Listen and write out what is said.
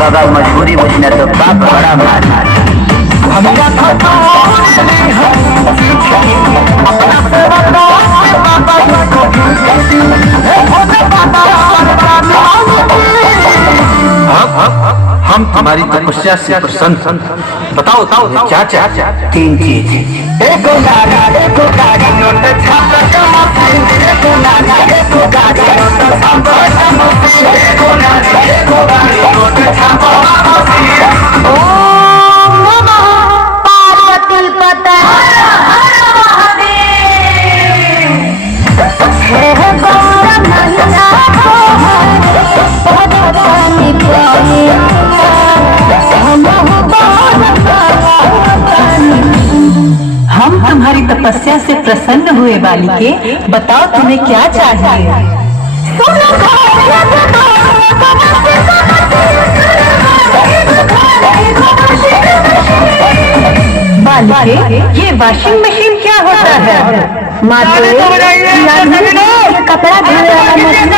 बाबा मजबूरी बुझना तो बाप बड़ा मार हम तुम्हारी तपस्या से प्रसन्न। बताओ क्या चाहते? तीन चीज। एको गाड़ी नोट छापा एको गाड़ी नोट छापा एको गाड़ी नोट छापा। ओम नमः पार्वती पते हम तुम्हारी तपस्या से प्रसन्न हुए बालिके, बताओ तुम्हें क्या चाहिए? बालिके, ये वॉशिंग मशीन क्या होता है? कपड़ा धोने वाला मशीन